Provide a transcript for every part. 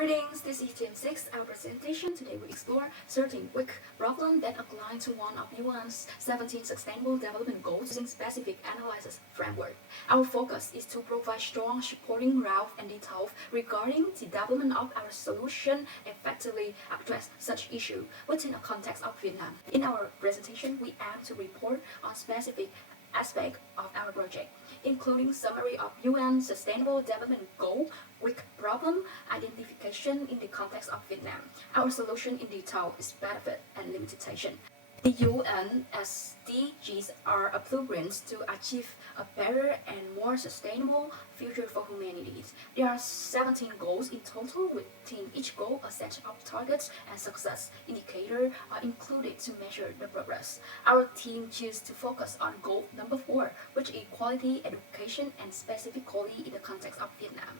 Greetings, this is Team 6. Our presentation today will explore certain weak problems that align to one of UN's 17 Sustainable Development Goals using specific analysis framework. Our focus is to provide strong supporting ground and detail regarding the development of our solution effectively address such issue within a context of Vietnam. In our presentation, we aim to report on specific aspect of our project, including summary of UN Sustainable Development Goal, weak problem identification in the context of Vietnam, our solution in detail, its benefit and limitation. The UN SDGs are a blueprint to achieve a better and more sustainable future for humanity. There are 17 goals in total. Within each goal, a set of targets and success indicators are included to measure the progress. Our team chose to focus on goal number 4, which is quality education and specifically in the context of Vietnam.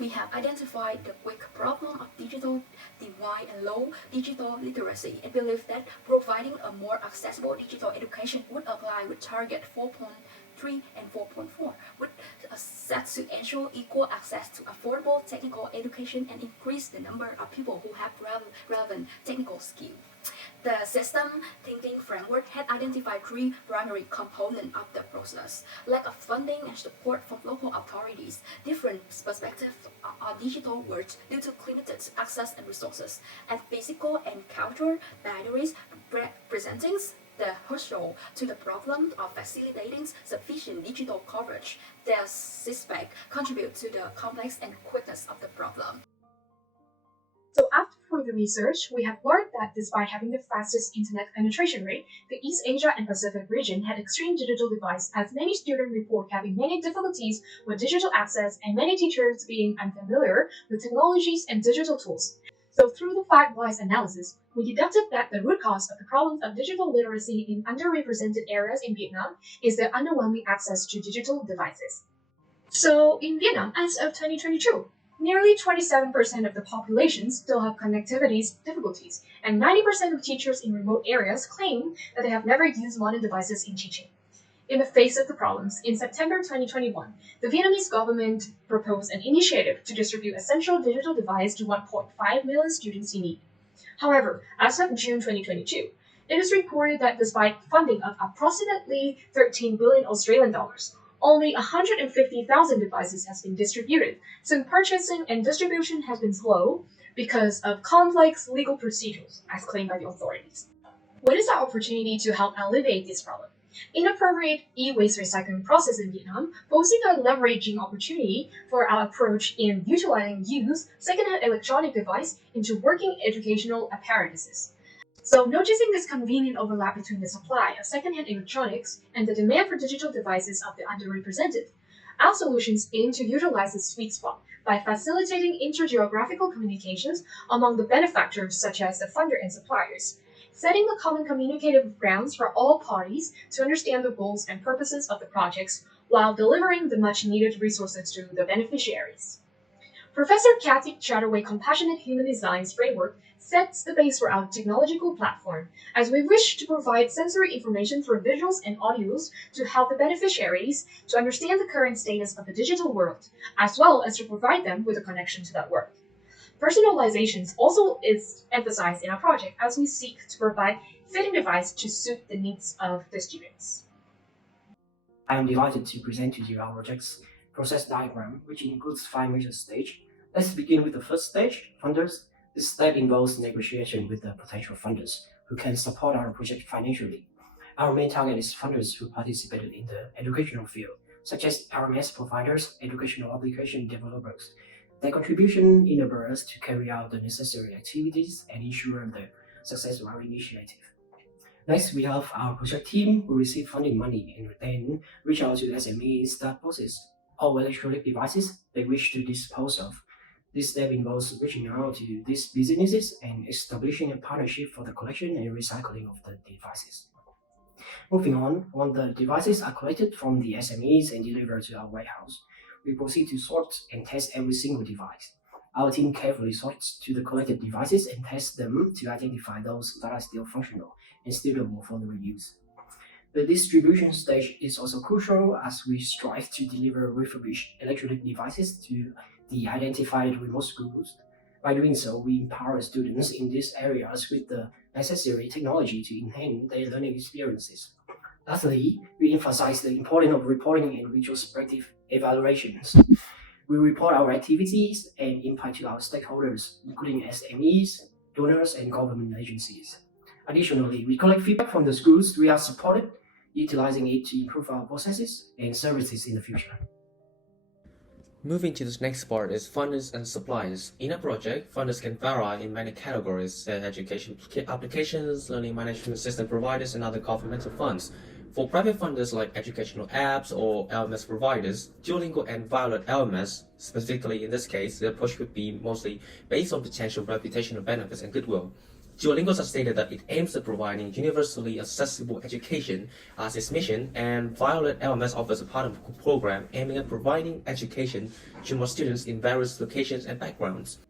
We have identified the weak problem of digital divide and low digital literacy and believe that providing a more accessible digital education would apply with target 4.3 and 4.4, with a set to ensure equal access to affordable technical education and increase the number of people who have relevant technical skills. The system thinking framework had identified 3 primary components of the process: lack of funding and support from local authorities, different perspectives on digital world due to limited access and resources, and physical and cultural barriers presenting the hurdle to the problem of facilitating sufficient digital coverage. This aspect contribute to the complex and quickness of the problem. So after further research, we have learned that despite having the fastest internet penetration rate, the East Asia and Pacific region had extreme digital divides, as many students report having many difficulties with digital access and many teachers being unfamiliar with technologies and digital tools. So through the fact-wise analysis, we deducted that the root cause of the problems of digital literacy in underrepresented areas in Vietnam is the underwhelming access to digital devices. So in Vietnam, as of 2022, nearly 27% of the population still have connectivity difficulties, and 90% of teachers in remote areas claim that they have never used modern devices in teaching. In the face of the problems, in September 2021, the Vietnamese government proposed an initiative to distribute essential digital devices to 1.5 million students in need. However, as of June 2022, it is reported that despite funding of approximately 13 billion Australian dollars, only 150,000 devices has been distributed, since purchasing and distribution has been slow because of complex legal procedures, as claimed by the authorities. What is our opportunity to help alleviate this problem? Inappropriate e-waste recycling process in Vietnam, posing a leveraging opportunity for our approach in utilizing used second-hand electronic device into working educational apparatuses. So noticing this convenient overlap between the supply of second-hand electronics and the demand for digital devices of the underrepresented, our solutions aim to utilize this sweet spot by facilitating intergeographical communications among the benefactors such as the funder and suppliers, setting the common communicative grounds for all parties to understand the goals and purposes of the projects while delivering the much-needed resources to the beneficiaries. Professor Kathy Chatterway's Compassionate Human Designs framework sets the base for our technological platform, as we wish to provide sensory information through visuals and audios to help the beneficiaries to understand the current status of the digital world, as well as to provide them with a connection to that world. Personalization also is emphasized in our project as we seek to provide fitting device to suit the needs of the students. I am delighted to present to you our project's process diagram, which includes 5 major stages. Let's begin with the first stage, funders. This step involves negotiation with the potential funders who can support our project financially. Our main target is funders who participated in the educational field, such as RMS providers, educational application developers. Their contribution enables us to carry out the necessary activities and ensure the success of our initiative. Next, we have our project team who receive funding money and then reach out to SMEs that possess all electronic devices they wish to dispose of. This step involves reaching out to these businesses and establishing a partnership for the collection and recycling of the devices. Moving on, when the devices are collected from the SMEs and delivered to our warehouse, we proceed to sort and test every single device. Our team carefully sorts to the collected devices and tests them to identify those that are still functional and suitable for the reuse. The distribution stage is also crucial as we strive to deliver refurbished electronic devices to the identified remote schools. By doing so, we empower students in these areas with the necessary technology to enhance their learning experiences. Lastly, we emphasize the importance of reporting and retrospective evaluations. We report our activities and impact to our stakeholders, including SMEs, donors, and government agencies. Additionally, we collect feedback from the schools we are supported, utilizing it to improve our processes and services in the future. Moving to this next part is funders and suppliers. In a project, funders can vary in many categories, such as education applications, learning management system providers, and other governmental funds. For private funders like educational apps or LMS providers, Duolingo and Violet LMS, specifically in this case, the approach would be mostly based on potential reputational benefits and goodwill. Duolingo has stated that it aims at providing universally accessible education as its mission, and Violet LMS offers a partner program aiming at providing education to more students in various locations and backgrounds.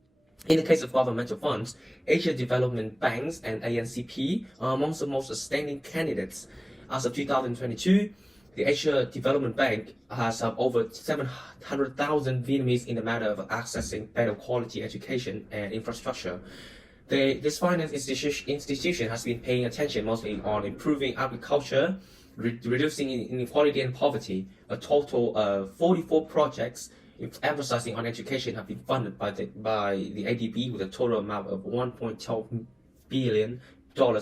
In the case of governmental funds, Asia Development Banks and ANCP are amongst the most outstanding candidates. As of 2022, the Asia Development Bank has over 700,000 Vietnamese in the matter of accessing better quality education and infrastructure. This finance institution has been paying attention mostly on improving agriculture, reducing inequality and poverty. A total of 44 projects emphasizing on education have been funded by the ADB with a total amount of $1.12 billion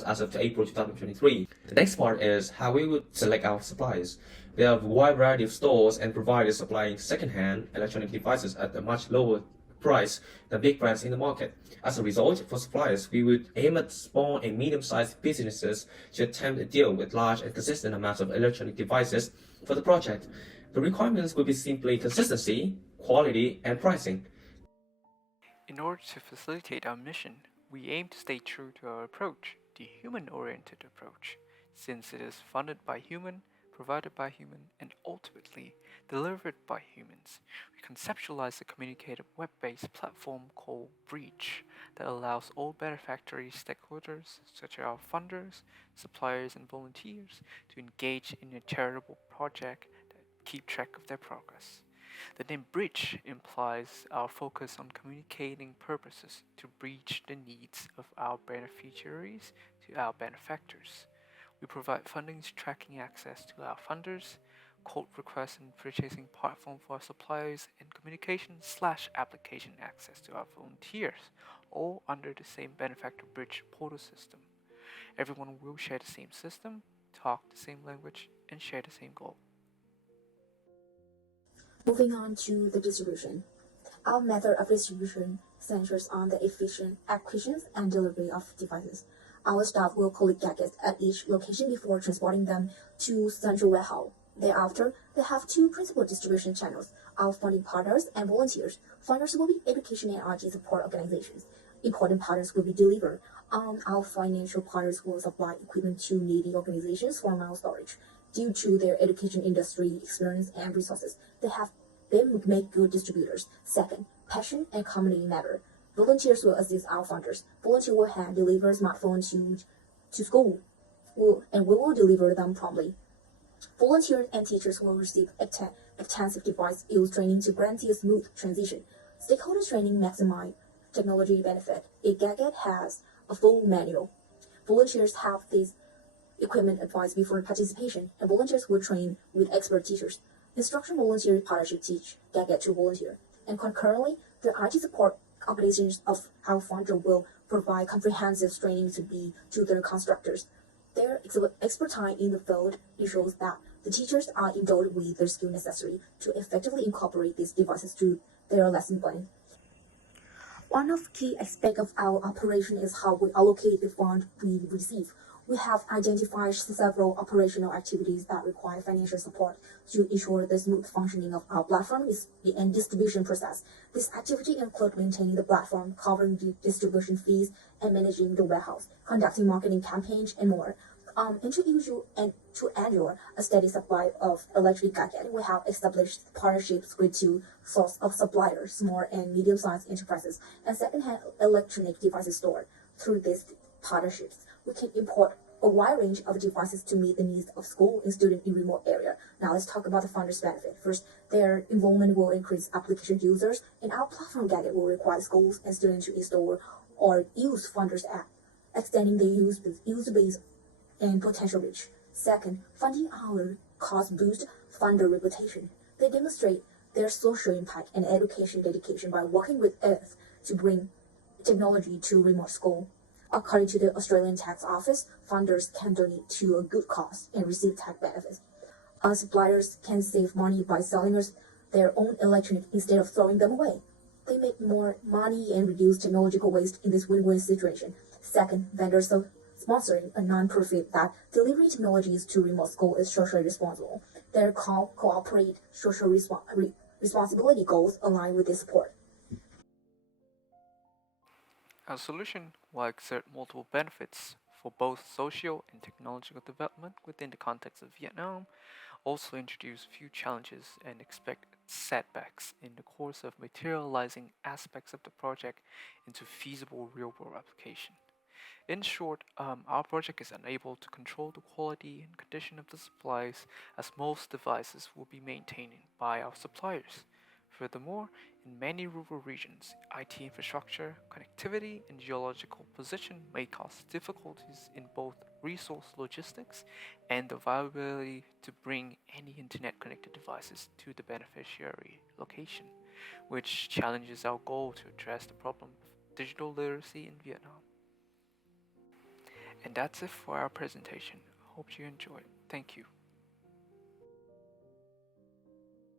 as of April 2023. The next part is how we would select our suppliers. There are a wide variety of stores and providers supplying second-hand electronic devices at a much lower price than big brands in the market. As a result, for suppliers, we would aim at small and medium-sized businesses to attempt to deal with large and consistent amounts of electronic devices for the project. The requirements would be simply consistency, quality, and pricing. In order to facilitate our mission, we aim to stay true to our approach, the human-oriented approach, since it is funded by human, provided by human, and ultimately delivered by humans. We conceptualize a communicative web-based platform called Breach that allows all benefactory stakeholders, such as our funders, suppliers, and volunteers, to engage in a charitable project that keep track of their progress. The name Bridge implies our focus on communicating purposes to bridge the needs of our beneficiaries to our benefactors. We provide funding tracking access to our funders, quote request and purchasing platform for our suppliers, and communication/application access to our volunteers, all under the same benefactor bridge portal system. Everyone will share the same system, talk the same language, and share the same goal. Moving on to the distribution. Our method of distribution centers on the efficient acquisition and delivery of devices. Our staff will collect gadgets at each location before transporting them to central warehouse. Thereafter, they have two principal distribution channels: our funding partners and volunteers. Funders will be education and RG support organizations. Important partners will be delivered. Our financial partners will supply equipment to needy organizations for mail storage. Due to their education industry experience and resources, they make good distributors. Second, passion and community matter. Volunteers will assist our funders. Volunteers will hand deliver smartphones to school, and we will deliver them promptly. Volunteers and teachers will receive extensive device use training to guarantee a smooth transition. Stakeholder training maximize technology benefit. A gadget has a full manual. Volunteers have this equipment advice before participation, and volunteers will train with expert teachers. Instruction volunteer partnership teach gadget to volunteer, and concurrently, the IT support organizations of our funder will provide comprehensive training to their constructors. Their expertise in the field ensures that the teachers are endowed with the skill necessary to effectively incorporate these devices to their lesson plan. One of the key aspects of our operation is how we allocate the fund we receive. We have identified several operational activities that require financial support to ensure the smooth functioning of our platform and distribution process. This activity includes maintaining the platform, covering the distribution fees, and managing the warehouse, conducting marketing campaigns, and more. To ensure a steady supply of electric gadgets, we have established partnerships with two sources of suppliers, small and medium-sized enterprises, and second-hand electronic devices store. Through these partnerships, we can import a wide range of devices to meet the needs of school and students in remote area. Now let's talk about the funders' benefit. First, their involvement will increase application users, and our platform guide will require schools and students to install or use funders app, extending their user base and potential reach. Second, funding our cause boost funder reputation. They demonstrate their social impact and education dedication by working with us to bring technology to remote school. According to the Australian Tax Office, funders can donate to a good cause and receive tax benefits. Suppliers can save money by selling us their own electronics instead of throwing them away. They make more money and reduce technological waste in this win-win situation. Second, vendors are sponsoring a non-profit that delivering technologies to remote school is socially responsible. Their cooperate social responsibility goals align with this support. Our solution will exert multiple benefits for both social and technological development within the context of Vietnam, also introduce few challenges and expect setbacks in the course of materializing aspects of the project into feasible real-world application. In short, our project is unable to control the quality and condition of the supplies, as most devices will be maintained by our suppliers. Furthermore, in many rural regions, IT infrastructure, connectivity, and geological position may cause difficulties in both resource logistics and the viability to bring any internet-connected devices to the beneficiary location, which challenges our goal to address the problem of digital literacy in Vietnam. And that's it for our presentation. Hope you enjoyed. Thank you.